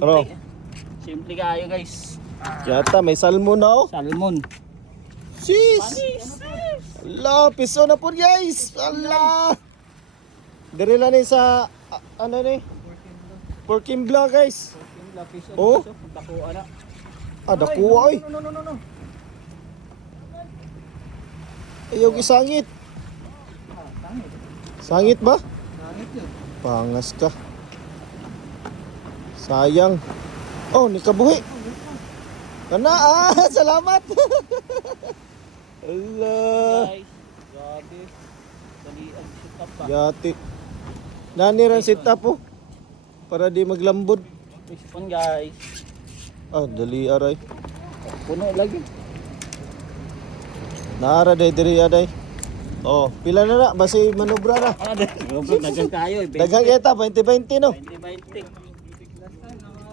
Bro. Simple kayo guys. Yata may salmon na oh. Salmon. Sis! Panis. Ala, piso na po guys. Ala. Dire na ni sa ano ni? Porkimbla guys. Oh. Dakuha na. Ah, dakuha oy. No. Ayaw gisangit. Sangit ba? Sangit yun. Pangas ka. Sayang. Oh, nikabuhi. Kana salamat. Allah. Guys, grabe. Dali ang sit-up pa. Yati. Nani ran sit up oh. Para di maglambod. Respond guys. Ah, dali aray. Puno lagi. Naara day diri aday. Oh, pila na basi manubra na. Dagan tayo eh. Dagang kita 2020 no. 2020.